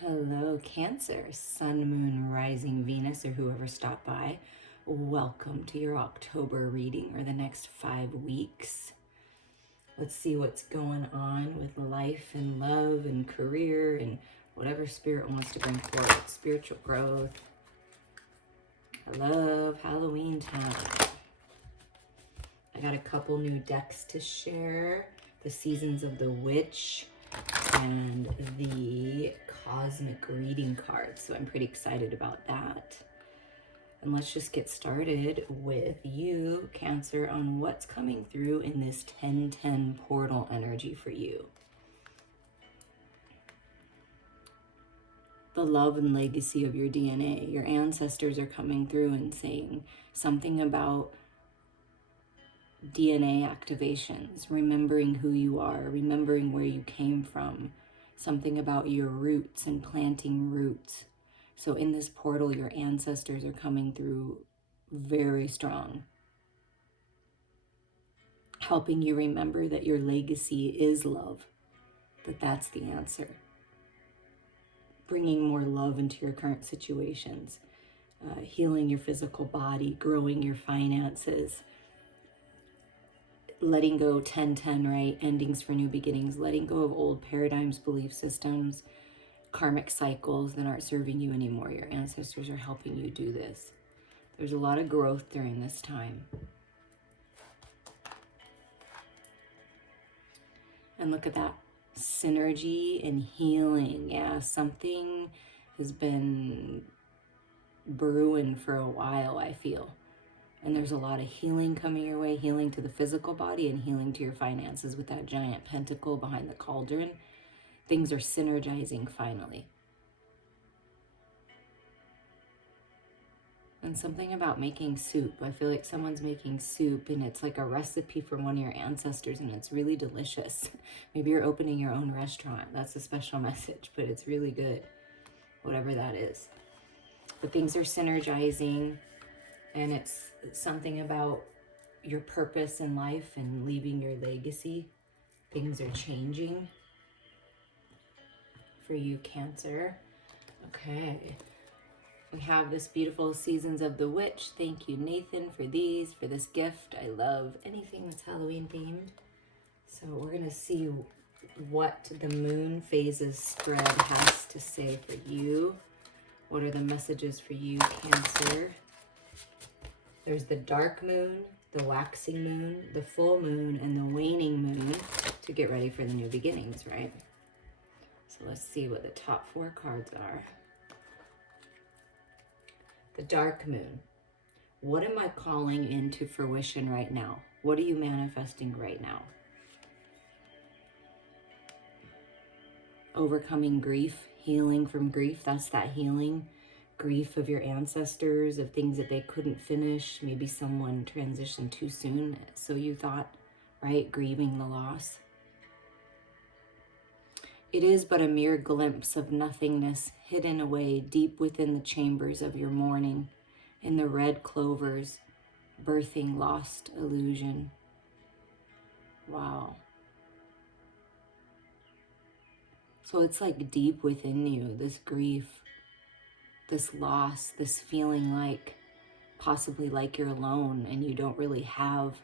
Hello, Cancer, Sun, Moon, Rising, Venus, or whoever stopped by. Welcome to your October reading, or the next 5 weeks. Let's see what's going on with life and love and career and whatever Spirit wants to bring forward. Spiritual growth. I love Halloween time. I got a couple new decks to share. The Seasons of the Witch and the Cosmic Reading cards. So I'm pretty excited about that. And let's just get started with you, Cancer, on what's coming through in this 10-10 portal energy for you. The love and legacy of your DNA. Your ancestors are coming through and saying something about DNA activations, remembering who you are, remembering where you came from, something about your roots and planting roots. So in this portal, your ancestors are coming through very strong, helping you remember that your legacy is love, that's the answer. Bringing more love into your current situations, healing your physical body, growing your finances, letting go 10-10, right? Endings for new beginnings, letting go of old paradigms, belief systems, karmic cycles that aren't serving you anymore. Your ancestors are helping you do this. There's a lot of growth during this time. And look at that. Synergy and healing. Yeah, something has been brewing for a while, I feel. And there's a lot of healing coming your way, healing to the physical body and healing to your finances with that giant pentacle behind the cauldron. Things are synergizing finally. And something about making soup. I feel like someone's making soup and it's like a recipe from one of your ancestors and it's really delicious. Maybe you're opening your own restaurant. That's a special message, but it's really good, whatever that is. But things are synergizing. And it's something about your purpose in life and leaving your legacy. Things are changing for you, Cancer. Okay. We have this beautiful Seasons of the Witch. Thank you, Nathan, for this gift. I love anything that's Halloween themed. So we're going to see what the moon phases spread has to say for you. What are the messages for you, Cancer? There's the dark moon, the waxing moon, the full moon, and the waning moon to get ready for the new beginnings, right? So let's see what the top 4 cards are. The dark moon. What am I calling into fruition right now? What are you manifesting right now? Overcoming grief, healing from grief. That's that healing. Grief of your ancestors, of things that they couldn't finish. Maybe someone transitioned too soon, so you thought, right? Grieving the loss. It is but a mere glimpse of nothingness hidden away deep within the chambers of your mourning, in the red clovers, birthing lost illusion. Wow. So it's like deep within you, this grief, this loss, this feeling like possibly like you're alone and you don't really have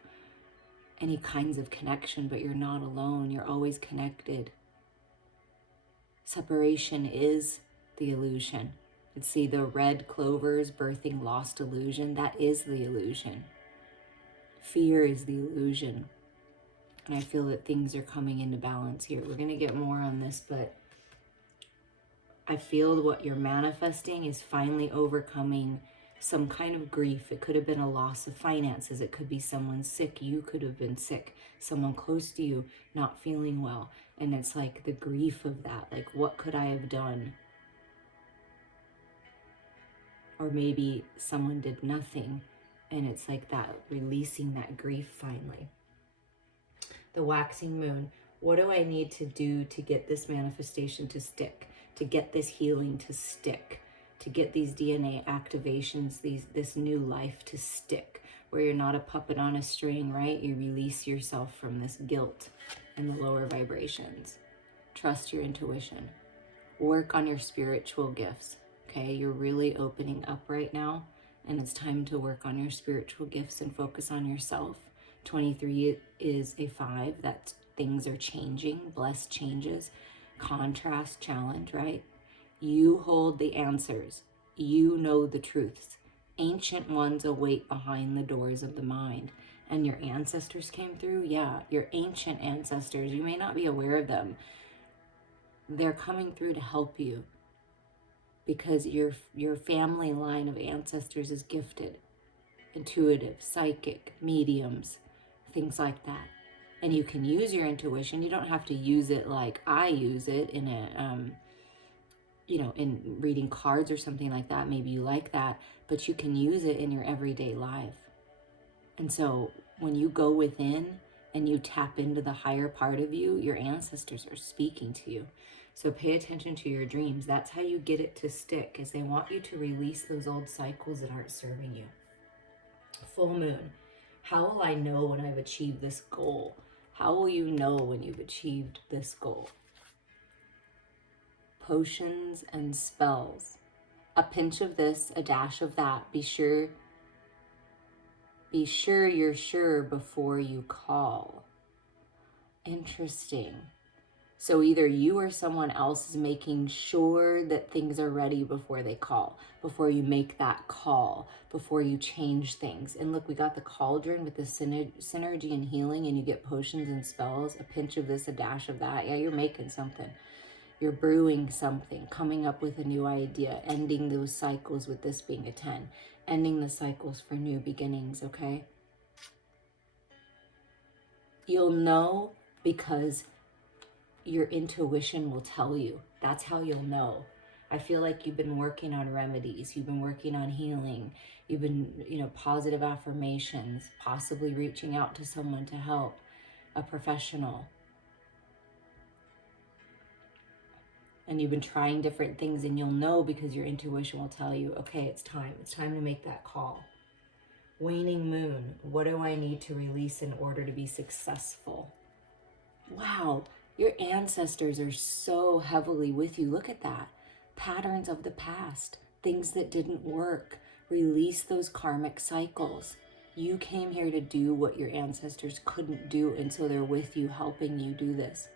any kinds of connection, but you're not alone. You're always connected. Separation is the illusion. Let's see, the red clovers birthing lost illusion. That is the illusion. Fear is the illusion. And I feel that things are coming into balance here. We're going to get more on this, but I feel what you're manifesting is finally overcoming some kind of grief. It could have been a loss of finances. It could be someone sick. You could have been sick. Someone close to you not feeling well. And it's like the grief of that. Like, what could I have done? Or maybe someone did nothing. And it's like that, releasing that grief finally. The waxing moon. What do I need to do to get this manifestation to stick? To get this healing to stick, to get these DNA activations, this new life to stick, where you're not a puppet on a string, right? You release yourself from this guilt and the lower vibrations. Trust your intuition. work on your spiritual gifts. Okay, you're really opening up right now, and it's time to work on your spiritual gifts and focus on yourself. 23 is a 5, that things are changing, blessed changes, contrast, challenge, right? You hold the answers. You know the truths. Ancient ones await behind the doors of the mind. And your ancestors came through? Yeah, your ancient ancestors. You may not be aware of them. They're coming through to help you because your family line of ancestors is gifted, intuitive, psychic, mediums, things like that. And you can use your intuition. You don't have to use it like I use it in a, in reading cards or something like that. Maybe you like that, but you can use it in your everyday life. And so when you go within and you tap into the higher part of you, your ancestors are speaking to you. So pay attention to your dreams. That's how you get it to stick, is they want you to release those old cycles that aren't serving you. Full moon. How will I know when I've achieved this goal? How will you know when you've achieved this goal? Potions and spells. A pinch of this, a dash of that. Be sure you're sure before you call. Interesting. So either you or someone else is making sure that things are ready before they call, before you make that call, before you change things. And look, we got the cauldron with the synergy and healing, and you get potions and spells, a pinch of this, a dash of that. Yeah, you're making something. You're brewing something, coming up with a new idea, ending those cycles with this being a 10, ending the cycles for new beginnings, okay? You'll know because your intuition will tell you. That's how you'll know. I feel like you've been working on remedies. You've been working on healing. You've been, positive affirmations, possibly reaching out to someone to help, a professional. And you've been trying different things, and you'll know because your intuition will tell you, okay, it's time. It's time to make that call. Waning moon. What do I need to release in order to be successful? Wow. Your ancestors are so heavily with you. Look at that. Patterns of the past, things that didn't work. Release those karmic cycles. You came here to do what your ancestors couldn't do, and so they're with you, helping you do this.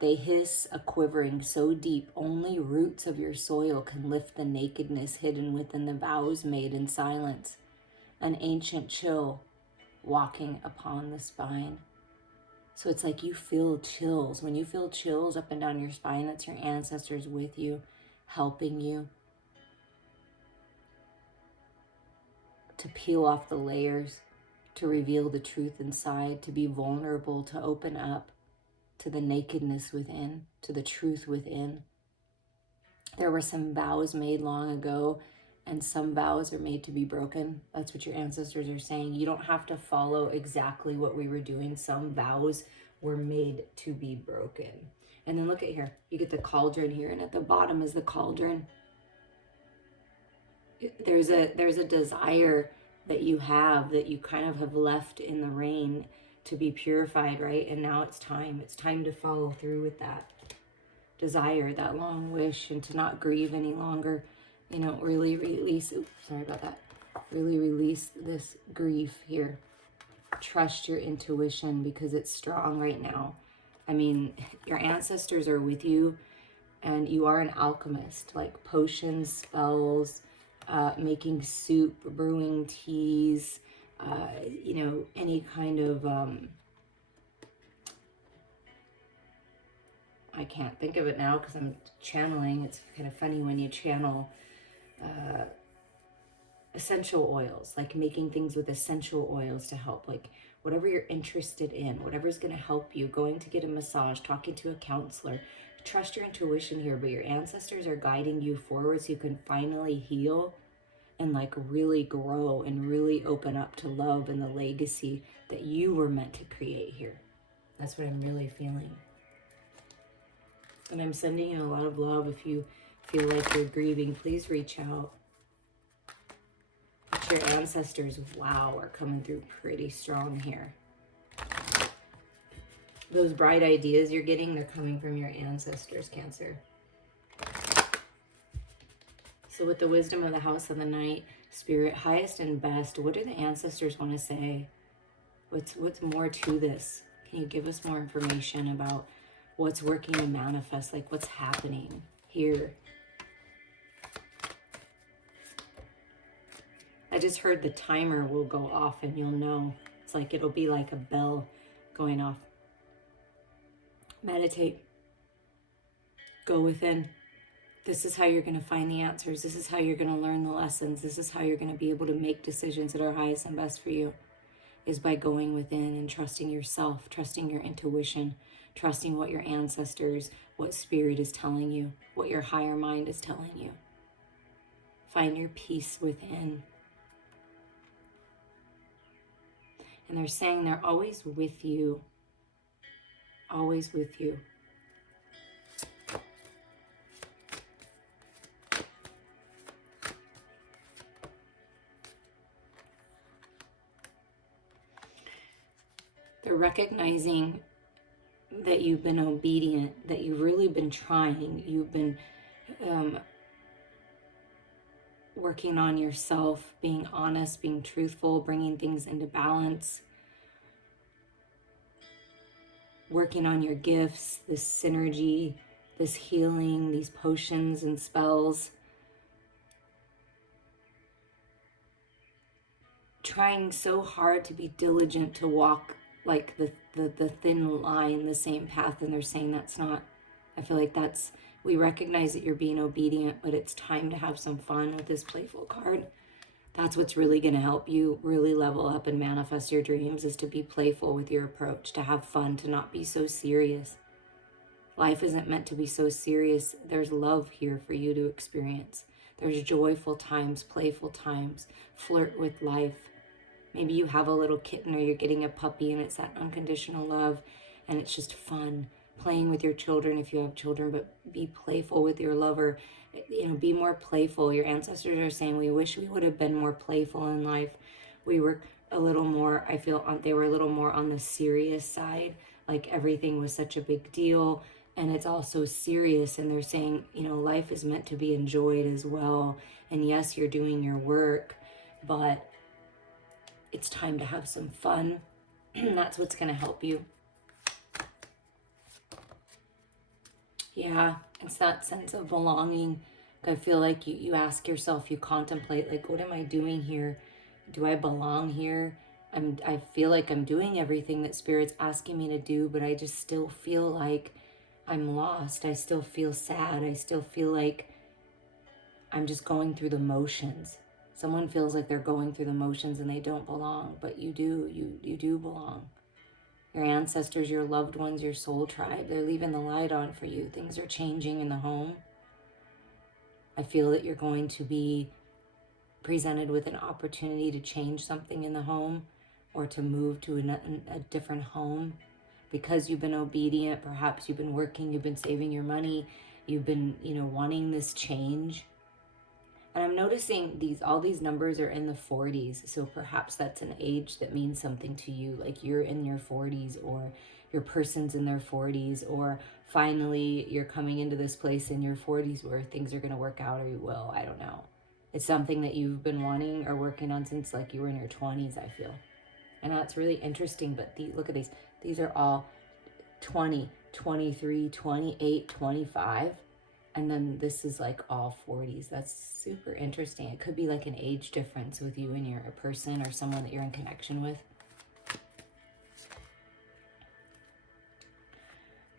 They hiss a quivering so deep, only roots of your soil can lift the nakedness hidden within the vows made in silence. An ancient chill walking upon the spine. So it's like you feel chills. When you feel chills up and down your spine, that's your ancestors with you, helping you to peel off the layers, to reveal the truth inside, to be vulnerable, to open up to the nakedness within, to the truth within. There were some vows made long ago, and some vows are made to be broken. That's what your ancestors are saying. You don't have to follow exactly what we were doing. Some vows were made to be broken. And then look at here. You get the cauldron here, and at the bottom is the cauldron. There's a desire that you have that you kind of have left in the rain to be purified, right? And now it's time. It's time to follow through with that desire, that long wish, and to not grieve any longer. Really release, really release this grief here. Trust your intuition because it's strong right now. I mean, your ancestors are with you, and you are an alchemist, like potions, spells, making soup, brewing teas, any kind of, I can't think of it now because I'm channeling. It's kind of funny when you channel essential oils, like making things with essential oils to help, like whatever you're interested in, whatever's going to help you, going to get a massage, talking to a counselor. Trust your intuition here, but your ancestors are guiding you forward so you can finally heal and like really grow and really open up to love and the legacy that you were meant to create here. That's what I'm really feeling. And I'm sending you a lot of love. If you feel like you're grieving, please reach out. But your ancestors, wow, are coming through pretty strong here. Those bright ideas you're getting, they're coming from your ancestors, Cancer. So with the wisdom of the house of the night, spirit, highest and best, what do the ancestors want to say? What's more to this? Can you give us more information about what's working to manifest, like what's happening here? I just heard the timer will go off and you'll know. It's like it'll be like a bell going off. Meditate. Go within. This is how you're going to find the answers. This is how you're going to learn the lessons. This is how you're going to be able to make decisions that are highest and best for you, is by going within and trusting yourself, trusting your intuition, trusting what your ancestors, what spirit is telling you, what your higher mind is telling you. Find your peace within. And they're saying they're always with you. Always with you. They're recognizing that you've been obedient, that you've really been trying, you've been working on yourself, being honest, being truthful, bringing things into balance, working on your gifts, this synergy, this healing, these potions and spells. Trying so hard to be diligent to walk like the thin line, the same path, and they're saying that's not, I feel like that's, we recognize that you're being obedient, but it's time to have some fun with this playful card. That's what's really going to help you really level up and manifest your dreams, is to be playful with your approach, to have fun, to not be so serious. Life isn't meant to be so serious. There's love here for you to experience. There's joyful times, playful times. Flirt with life. Maybe you have a little kitten or you're getting a puppy and it's that unconditional love and it's just fun. Playing with your children if you have children, but be playful with your lover. You know, be more playful. Your ancestors are saying, we wish we would have been more playful in life. We were a little more, I feel they were a little more on the serious side. Like everything was such a big deal and it's all so serious. And they're saying, you know, life is meant to be enjoyed as well. And yes, you're doing your work, but it's time to have some fun. That's what's going to help you. Yeah, it's that sense of belonging. I feel like you ask yourself, you contemplate, like, what am I doing here? Do I belong here? I feel like I'm doing everything that Spirit's asking me to do, but I just still feel like I'm lost. I still feel sad. I still feel like I'm just going through the motions. Someone feels like they're going through the motions and they don't belong, but you do. You do belong. Your ancestors, your loved ones, your soul tribe, they're leaving the light on for you. Things are changing in the home. I feel that you're going to be presented with an opportunity to change something in the home or to move to a different home because you've been obedient. Perhaps you've been working, you've been saving your money, you've been, wanting this change. And I'm noticing all these numbers are in the 40s. So perhaps that's an age that means something to you. Like you're in your 40s or your person's in their 40s, or finally you're coming into this place in your 40s where things are going to work out, or you will. I don't know. It's something that you've been wanting or working on since like you were in your 20s, I feel. And that's really interesting. But look at these. These are all 20, 23, 28, 25. And then this is like all 40s. That's super interesting. It could be like an age difference with you and your person or someone that you're in connection with.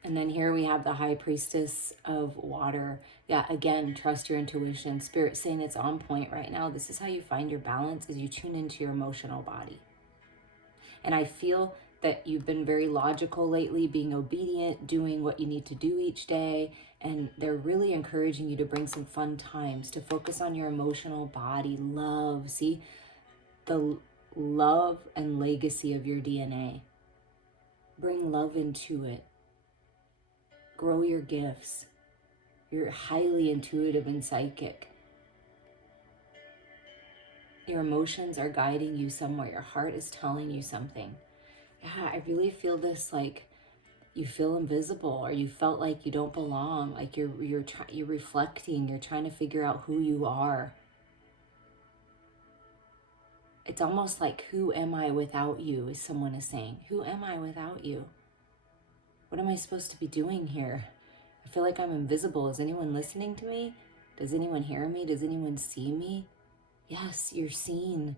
And then here we have the High Priestess of Water. Yeah, again, trust your intuition. Spirit saying it's on point right now. This is how you find your balance, is you tune into your emotional body. And I feel that you've been very logical lately, being obedient, doing what you need to do each day. And they're really encouraging you to bring some fun times, to focus on your emotional body, love. See, the love and legacy of your DNA. Bring love into it. Grow your gifts. You're highly intuitive and psychic. Your emotions are guiding you somewhere. Your heart is telling you something. Yeah, I really feel this like you feel invisible, or you felt like you don't belong, like you're reflecting, you're trying to figure out who you are. It's almost like, who am I without you, as someone is saying. Who am I without you? What am I supposed to be doing here? I feel like I'm invisible. Is anyone listening to me? Does anyone hear me? Does anyone see me? Yes, you're seen.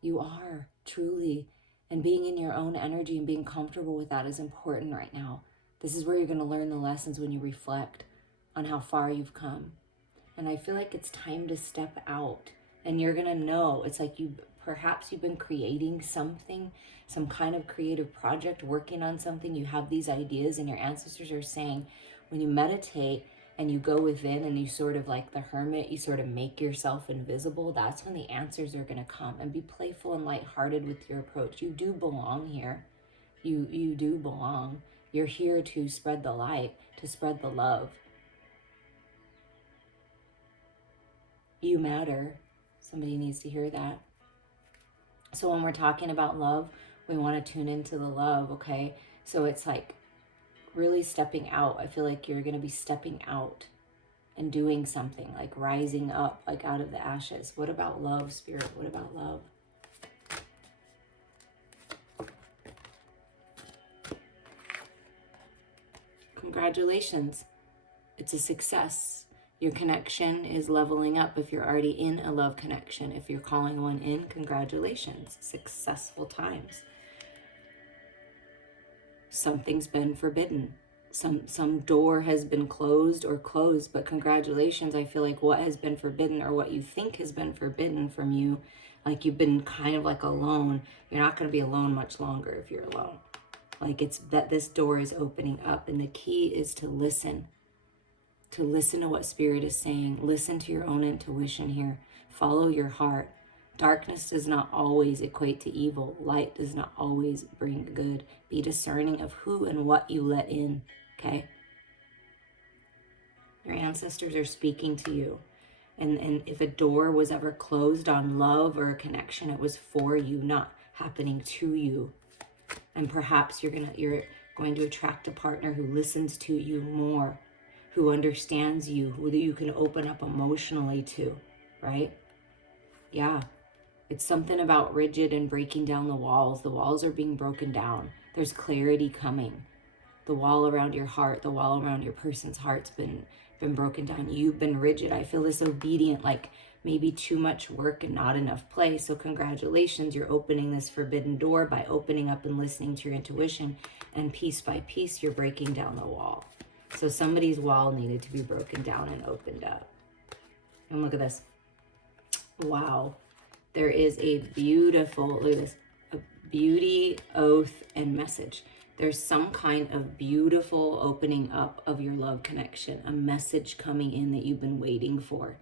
You are, truly. And being in your own energy and being comfortable with that is important right now. This is where you're going to learn the lessons, when you reflect on how far you've come. And I feel like it's time to step out. And you're going to know. It's like perhaps you've been creating something, some kind of creative project, working on something. You have these ideas, and your ancestors are saying, when you meditate and you go within and you sort of, like the hermit, you sort of make yourself invisible, that's when the answers are going to come. And be playful and lighthearted with your approach. You do belong here. You do belong. You're here to spread the light, to spread the love. You matter. Somebody needs to hear that. So when we're talking about love, we want to tune into the love, okay? So it's like really stepping out. I feel like you're going to be stepping out and doing something, like rising up, like out of the ashes. What about love, Spirit? What about love? Congratulations. It's a success. Your connection is leveling up if you're already in a love connection. If you're calling one in, congratulations. Successful times. Something's been forbidden. Some door has been closed, but congratulations. I feel like what has been forbidden, or what you think has been forbidden from you, like you've been kind of like alone. You're not going to be alone much longer if you're alone. Like it's that this door is opening up, and the key is to listen. To listen to what Spirit is saying. Listen to your own intuition here. Follow your heart. Darkness does not always equate to evil. Light does not always bring good. Be discerning of who and what you let in, okay? Your ancestors are speaking to you. And if a door was ever closed on love or a connection, it was for you, not happening to you. And perhaps you're going to attract a partner who listens to you more, who understands you, who you can open up emotionally to, right? Yeah. It's something about rigid and breaking down the walls. The walls are being broken down. There's clarity coming. The wall around your heart, the wall around your person's heart's been broken down. You've been rigid. I feel this obedient, like maybe too much work and not enough play. So congratulations, you're opening this forbidden door by opening up and listening to your intuition. And piece by piece, you're breaking down the wall. So somebody's wall needed to be broken down and opened up. And look at this. Wow. There is a beautiful, look at this, a beauty, oath, and message. There's some kind of beautiful opening up of your love connection, a message coming in that you've been waiting for.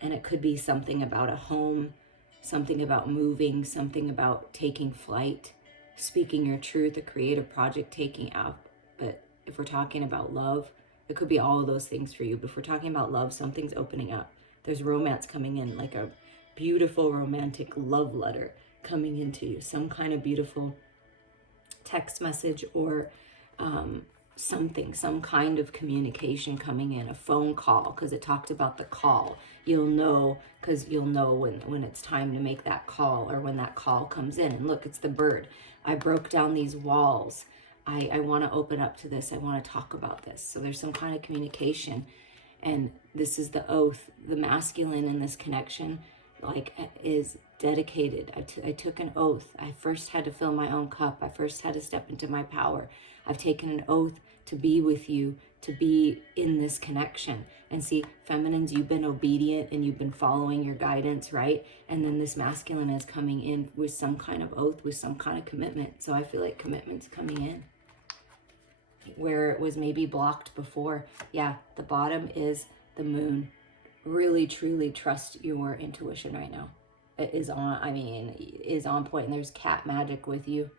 And it could be something about a home, something about moving, something about taking flight, speaking your truth, a creative project taking out. But if we're talking about love, it could be all of those things for you. But if we're talking about love, something's opening up. There's romance coming in, like a beautiful romantic love letter coming into you. Some kind of beautiful text message or something, some kind of communication coming in, a phone call, because it talked about the call. You'll know, because you'll know when it's time to make that call, or when that call comes in. And look, it's the bird. I broke down these walls. I want to open up to this. I want to talk about this. So there's some kind of communication. And this is the oath. The masculine in this connection, like, is dedicated. I took an oath. I first had to fill my own cup. I first had to step into my power. I've taken an oath to be with you, to be in this connection. And see, feminines, you've been obedient and you've been following your guidance, right? And then this masculine is coming in with some kind of oath, with some kind of commitment. So I feel like commitment's coming in where it was maybe blocked before. Yeah, the bottom is the moon. Really, truly trust your intuition right now. It is on point. And there's cat magic with you.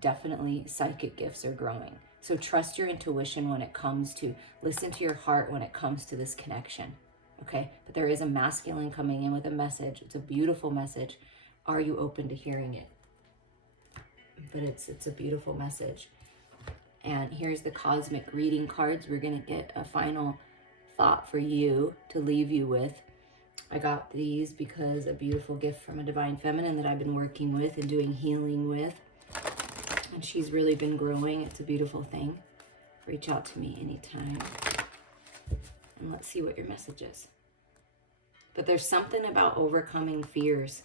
Definitely psychic gifts are growing. So trust your intuition when it comes to, listen to your heart when it comes to this connection. Okay? But there is a masculine coming in with a message. It's a beautiful message. Are you open to hearing it? but it's a beautiful message. And here's the cosmic reading cards. We're going to get a final thought for you to leave you with. I got these because a beautiful gift from a divine feminine that I've been working with and doing healing with. And she's really been growing. It's a beautiful thing. Reach out to me anytime. And let's see what your message is. But there's something about overcoming fears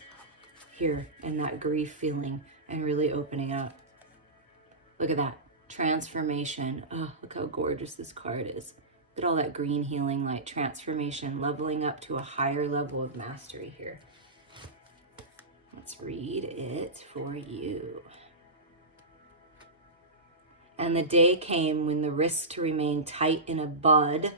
here and that grief feeling and really opening up. Look at that. Transformation. Oh, look how gorgeous this card is. Look at all that green healing light. Transformation, leveling up to a higher level of mastery here. Let's read it for you. And the day came when the risk to remain tight in a bud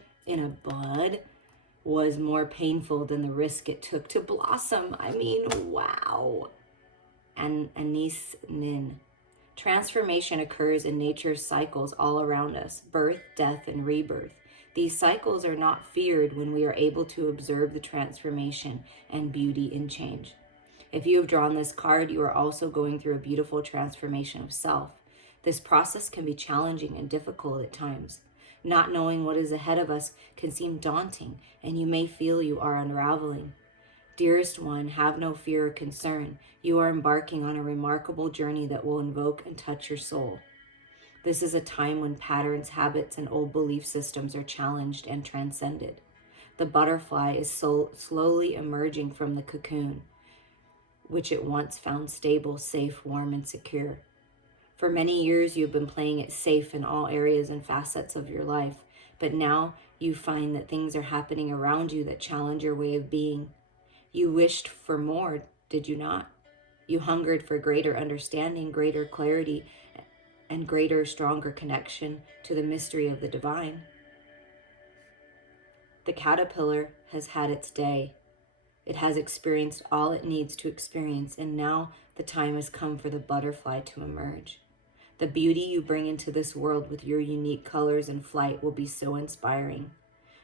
was more painful than the risk it took to blossom. I mean, wow. And Anis Nin. Transformation occurs in nature's cycles all around us, birth, death, and rebirth. These cycles are not feared when we are able to observe the transformation and beauty in change. If you have drawn this card, you are also going through a beautiful transformation of self. This process can be challenging and difficult at times. Not knowing what is ahead of us can seem daunting, and you may feel you are unraveling. Dearest one, have no fear or concern. You are embarking on a remarkable journey that will invoke and touch your soul. This is a time when patterns, habits, and old belief systems are challenged and transcended. The butterfly is slowly emerging from the cocoon, which it once found stable, safe, warm, and secure. For many years, you've been playing it safe in all areas and facets of your life, but now you find that things are happening around you that challenge your way of being. You wished for more, did you not? You hungered for greater understanding, greater clarity, and greater, stronger connection to the mystery of the divine. The caterpillar has had its day. It has experienced all it needs to experience, and now the time has come for the butterfly to emerge. The beauty you bring into this world with your unique colors and flight will be so inspiring.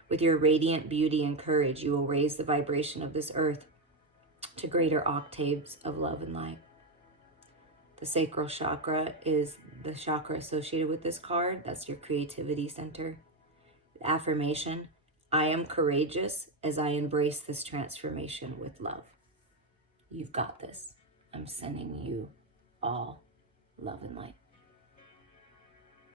With your radiant beauty and courage, you will raise the vibration of this earth to greater octaves of love and light. The Sacral Chakra is the chakra associated with this card. That's your creativity center. The affirmation, I am courageous as I embrace this transformation with love. You've got this. I'm sending you all love and light.